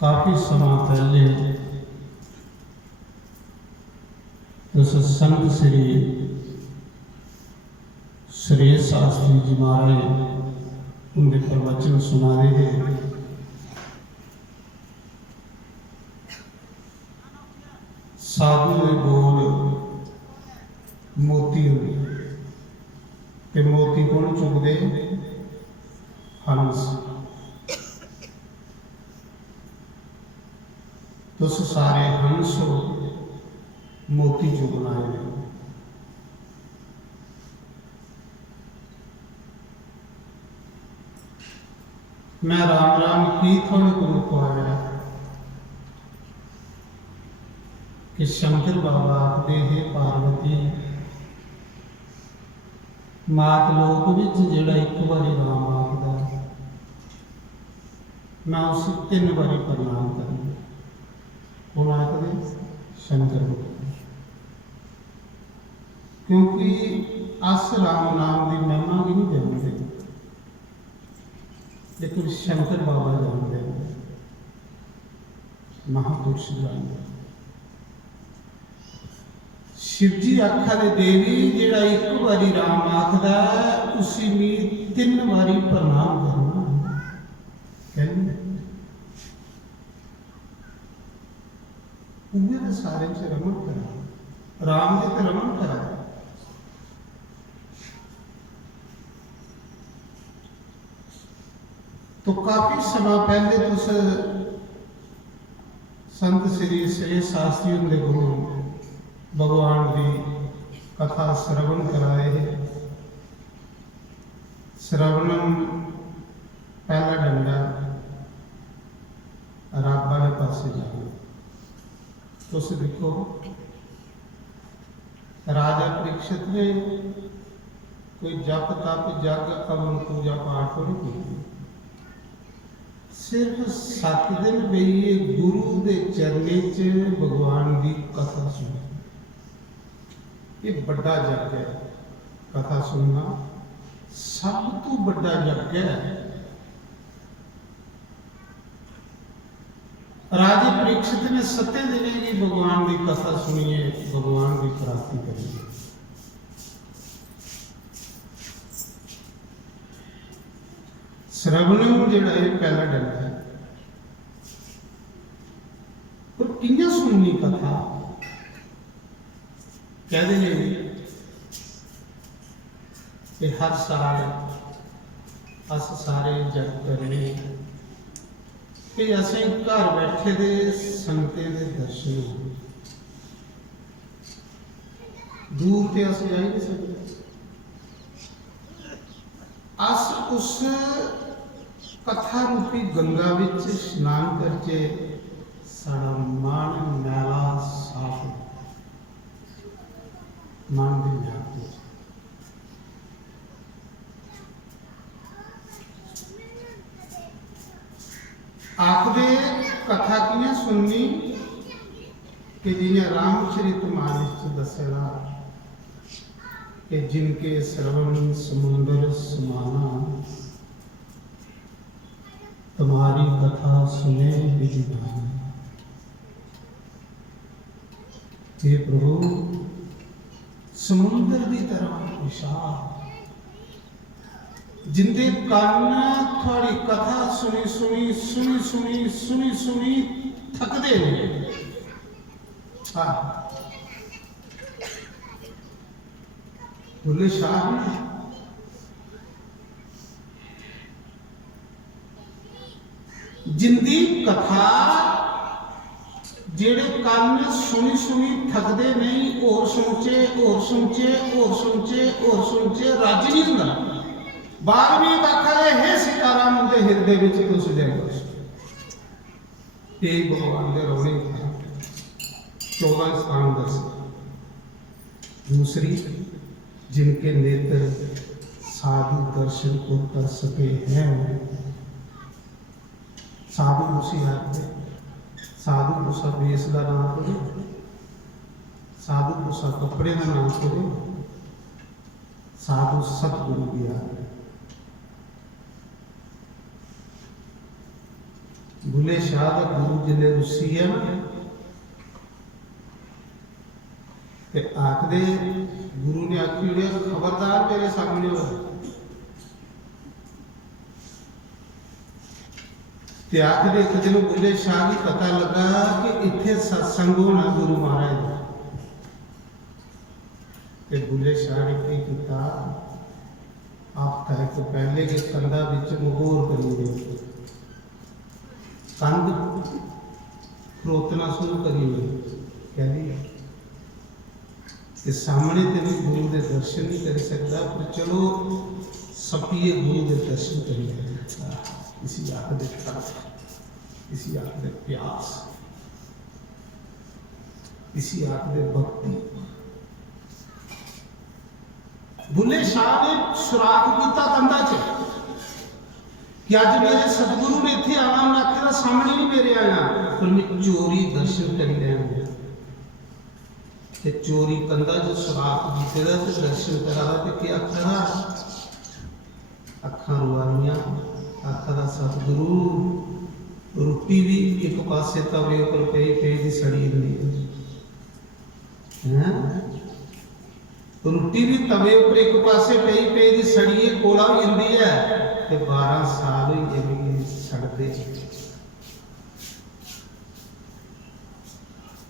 काफी समय पहले तो संत श्री सुरेश शास्त्री जी महाराज उनके प्रवचन सुना रहे हैं। साधु के बोल मोती ते मोती कौन चुकते हंस। तुस सारे हंस हो मोती चुगना है। मैं राम राम की थोड़े गुरु को आया कि शंकर बाबा आखदे हे पार्वती मात लोक विच जेड़ा एक बारी राम आखदा मैं उस 3 बारी प्रणाम करना। कौन आखदे? शंकर बाबा। क्योंकि अस राम नाम की महिमा भी नहीं जानते, लेकिन शंकर बाबा जानते हैं, महापुरुष जानते। शिव जी आखा दे देवी जेड़ा एक बारी राम आखदा उसी में 3 बारी प्रणाम करना कहते। उन्हें सारे से रमन करा, राम के तो रमन करा। तो काफी समय पहले तो संत श्री सुरेश शास्त्री उनके गुरु भगवान की कथा श्रवण कराए है। श्रवणम पहला डंडा रब वाले पासे जाओ। तो देखो राजा परीक्षित ने कोई जप तप जग अवन पूजा पाठ नहीं की, सिर्फ 7 दिन बेइए गुरु के चरने च भगवान की कथा सुनी। ये बड़ा जग है, कथा सुनना सब तो बड़ा जग है। राजे परीक्षित ने 7 दिन की भगवान की कथा सुनिए, भगवान की प्राप्ति करिए। श्रवण जिहड़ा है पहला डंडा है। पर किंजा सुननी कथा कह दे कि हर साल अस सारे जग करने कि असें घर बैठे दे संगते दे दर्शन हो। दूर ते अस जा ही नहीं सकते, अस उस कथा रूपी गंगा विच स्नान करके साड़ा मन मैला साफ हो, मन की मैल हो। आखदे कथा कियां सुननी कि जिन्हें रामचरितमानस दसेगा कि जिनके श्रवण समुंदर समाना, तुम्हारी कथा सुने विधिमान। हे प्रभु, समुंदर की तरह विशाल, जिंदे कान थोड़ी कथा सुनी सुनी सुनी सुनी सुनी सुनी थकदे नहीं। बुल्ले शाह जिंदी कथा जेड़े कान सुनी सुनी थकदे नहीं, और सुनचे और सुनचे और सुनचे और सुनचे राजी नहीं होंदा। बारहवीं आखा है सीताराम के हृदय विच तुस जाओ, ये भगवान के रोने 14 स्थान दस। दूसरी, जिनके नेत्र साधु दर्शन को कर सके हैं, साधु उसी आते, साधु उसा वेश का नाम करो, साधु उसा कपड़े का नाम करो, साधु सतगुरु की आते। भुले शाह का गुरु जिले रुसी है ना, आखदे गुरु ने आखी उड़े खबरदार मेरे सामने हो। आखदे एक दिन बुले शाह की पता लगा कि इत्थे सत्संग होना गुरु महाराज। बुले शाह ने की किया, आप कहे तो पहले के कंधा विच मगोर करी, कंध खरोतना शुरू करी कह दी सामने तेन गुरु के दर्शन नहीं कर सकता, पर चलो सपीए गुरु के दर्शन करिए। इसी आखदे तरफ, इसी आखदे प्यास, इसी आखदे भक्ति। बुले शाह ने सुराख किया कंधा च कि अज मेरे सतगुरु ने इतने आना, मैं आखिर सामने नहीं मेरे आया, पर मैं चोरी दर्शन करी रहा। चोरी कंधा जो सुराख जीते तो दर्शन करा तो क्या करा, अखा रुआनिया, आखा सतगुरु। रोटी भी एक पासे तवे पर पे दी सड़ी हुई है, रोटी भी तवे पर एक पासे पे दी सड़ी कोला भी हिंदी है, 12 साल ही सड़ते।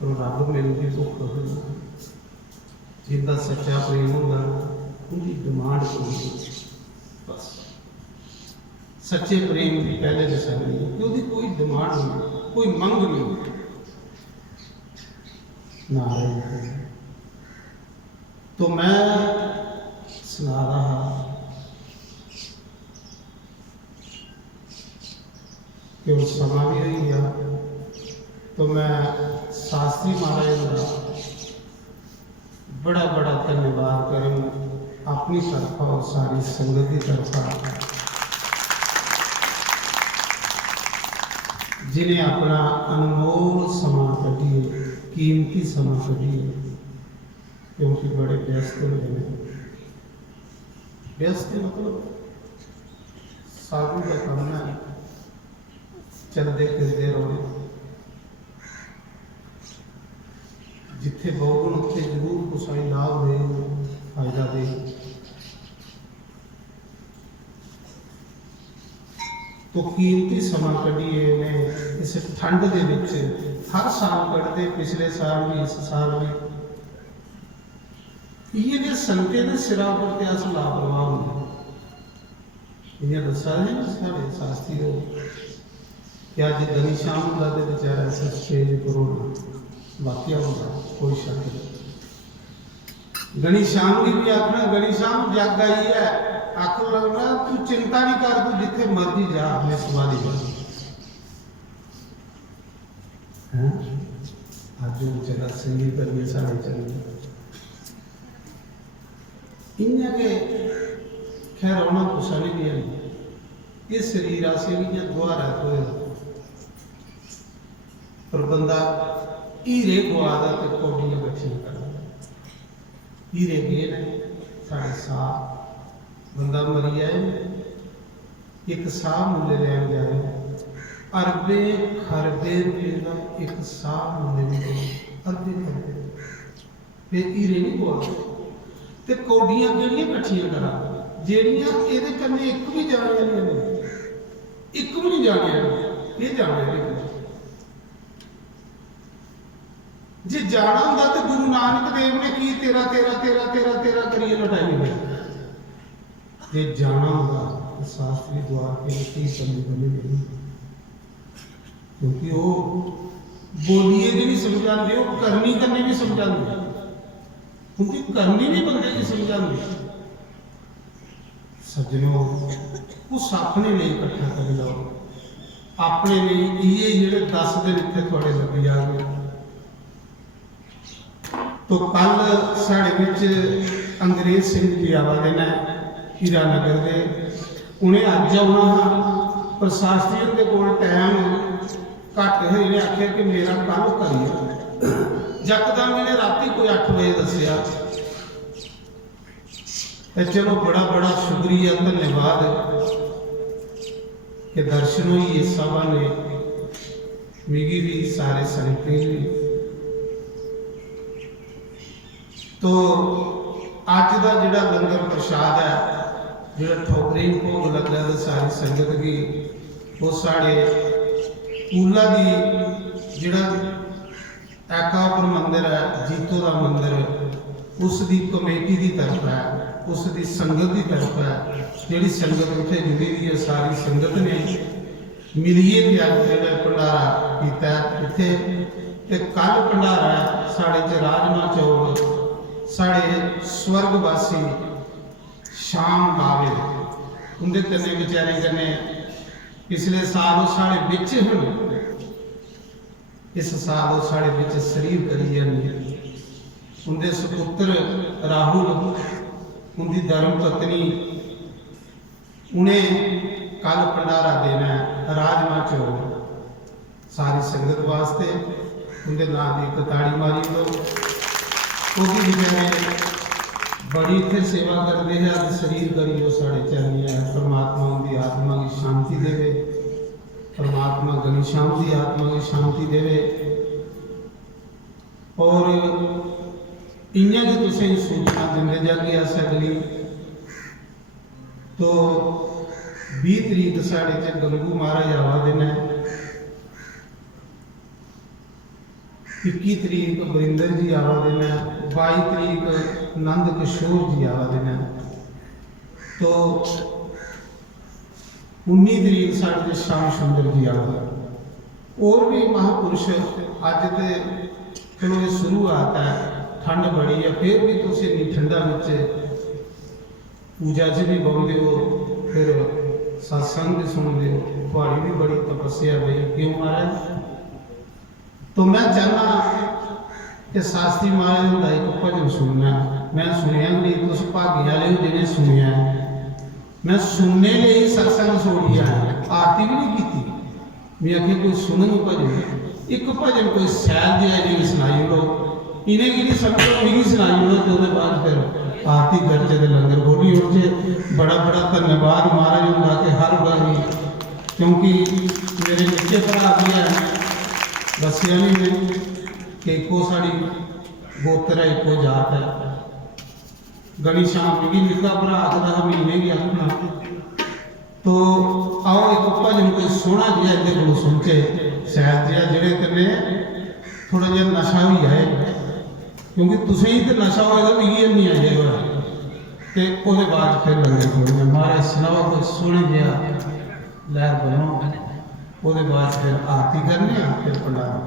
रब मेनू भी भुख हो, जिंदा सच्चा प्रेम होगा उनकी डिमांड कोई बस। सच्चे प्रेम की पहले निशानी है कि उसकी कोई डिमांड नहीं, कोई मंग नहीं। नारायण तो मैं सुना रहा कि वो समा भी हो गया, तो मैं शास्त्री महाराज का बड़ा बड़ा धन्यवाद करूँ अपनी तरफा और सारी संगत की तरफा, जिन्हें अपना अनमोल समा कढ़िए, कीमती समा कढ़िए, क्योंकि बड़े व्यस्त होते हैं। व्यस्त मतलब साधु का काम है, चलते फिरते रहो, जिथे बहुगुण उत्थे जरूर कुछ लाभ दे, फायदा दे। तो कीमती समा कढ़िए ने इस ठंड के विच हर साल कढ़ते, पिछले साल भी, इस साल भी। ये संगते के सिरा पर अस लापरवाह होंगे, इन्हें दसा है साढ़े शास्त्री हो कि अज घनीश्याम का तो बेचारा ऐसा स्टेज पर वाकया होगा, कोई शक नहीं। घनीश्याम की भी आखना, घनीश्याम जग आई है, आखिर लगना तू चिंता नहीं कर, तू जिथे मर्जी जा अपने समाधि बन। आज जो जगह संगीत करने सारे चले इन्हें के खैर होना कुछ नहीं भी है। ये शरीर आसे भी ये द्वार है तो पर बंदा हीरे गवादा तो कौड़ियां बच्चियां कर हीरे गए ने साढ़े साह बंदा मरी जाए एक साह मुले लैन जाए अरबे खरबे रुपये का एक साह मुले में अरबे खरबे फिर हीरे नहीं गवा ते कौड़ियां केड़ियां कट्ठियां करा जेड़ियां इहदे कन्ने एक भी जाने वालियां नहीं, एक भी नहीं जाने वाली ये जाने वाली जे जाना होंदा तो गुरु नानक देव ने की तेरा तेरा तेरा तेरा तेरा करिए लटाई हुई। जे जाना होगा तो शास्त्री द्वार के की संधि बनी नहीं, क्योंकि वो बोलिए भी नहीं समझाते, वो करनी करनी भी समझाते, क्योंकि करनी भी बंदे की समझाते। सज्जनों उस अपने लिए इकट्ठा कर लो, अपने लिए ये जेडे 10 दिन इतने थोड़े लगी जाएंगे। तो कल साढ़े विच अंग्रेज सिंह जी आवा देना हीरा नगर दे, उन्हें अज आना हाँ पर शास्त्री के कोल टाइम घट है। इन्हें आख्या कि मेरा कल करिए, जकदम इन्हें राती कोई 8 बजे दसिया। चलो बड़ा बड़ा शुक्रिया धन्यवाद कि दर्शन हुई इस सभा ने मिगी भी सारे संगतें भी। तो अज का जिहड़ा लंगर प्रसाद है जिहड़ा ठोकरी भोग लगा सारी संगत की वो साढ़े कूला की जिहड़ा एकापुर मंदिर है जीतो का मंदिर उसकी कमेटी की तरफ है, उसकी संगत की तरफ है। जिहड़ी संगत उत्थे जुड़ी हुई है सारी संगत ने मिलिए ते अज जिहड़ा भंडारा कीता इत्थे ते कल भंडारा है साढ़े च राजमा चौल साढ़े स्वर्गवासी शाम बावे उनके कन्ने बेचारे कन्ने पिछले साल साढ़े बिच हैं, इस साल साढ़े बिच शरीर करी जाने। उनके सुपुत्र राहुल उनकी धर्म पत्नी उन्हें कल भंडारा देना है राजमा चौल सारी संगत वास्ते। उनके नाम की एक ताड़ी मारी लो, वो भी बेचारे बड़ी इतने सेवा करते हैं। अज शरीर करी वो साढ़े चलनी है। परमात्मा उनकी आत्मा की शांति देवे, परमात्मा घनीश्याम की आत्मा की शांति देवे। और इन्हें जो तुम सूचना देंगे जाके अगली तो 20 तरीक साढ़े च गंगू महाराज आवा देना है, 21 तरीक वरिंदर जी आवा देना, 22 तरीक नंद किशोर जी आवा देना, तो 19 तरीक साढ़े श्याम सुंदर जी आवा। और भी महापुरुष अज तो चलो ये शुरुआत है, ठंड बड़ी है फिर भी तुम इन्नी ठंडा में पूजा च भी बहते हो, फिर सत्संग भी सुनते हो, थोड़ी भी बड़ी तपस्या भाई क्यों महाराज। तो मैं चाहना कि शास्त्री महाराज का एक भजन सुनना, मैं सुनिया नहीं, तुम भागी वाले हो जिन्हें सुनिया। मैं सुनने लिए सत्संग छोड़िया, आरती भी नहीं की। मैं आखिर कोई सुनन भजन, एक भजन कोई सैल जिहा जी सुनाई लो, इन्हें कि समझो मिगी सुनाई लो, तो उसके बाद फिर आरती करके लंगर बोली उठे। बड़ा बड़ा धन्यवाद महाराज उनका कि हर बारी, क्योंकि मेरे निक्के भरा भी है दसिया नहीं मैं कि एको साड़ी गोत्र है, एको जात है। घनीश्याम मिगी निक्का भरा आखदा महीने भी आखना। तो आओ एक भजन कोई सोहना जिहा इहदे कोलों सुनचे, शायद जिहा जिहड़े कन्ने थोड़ा जिहा नशा भी है, क्योंकि तुसें ही तो नशा होएगा मिगी नहीं आई जाएगा। तो उसके बाद फिर लंगर खोलना महाराज सुनाओ कोई सोहने जिहा लहर बनो, उसके बाद फिर आरती करने फिर भंडारा।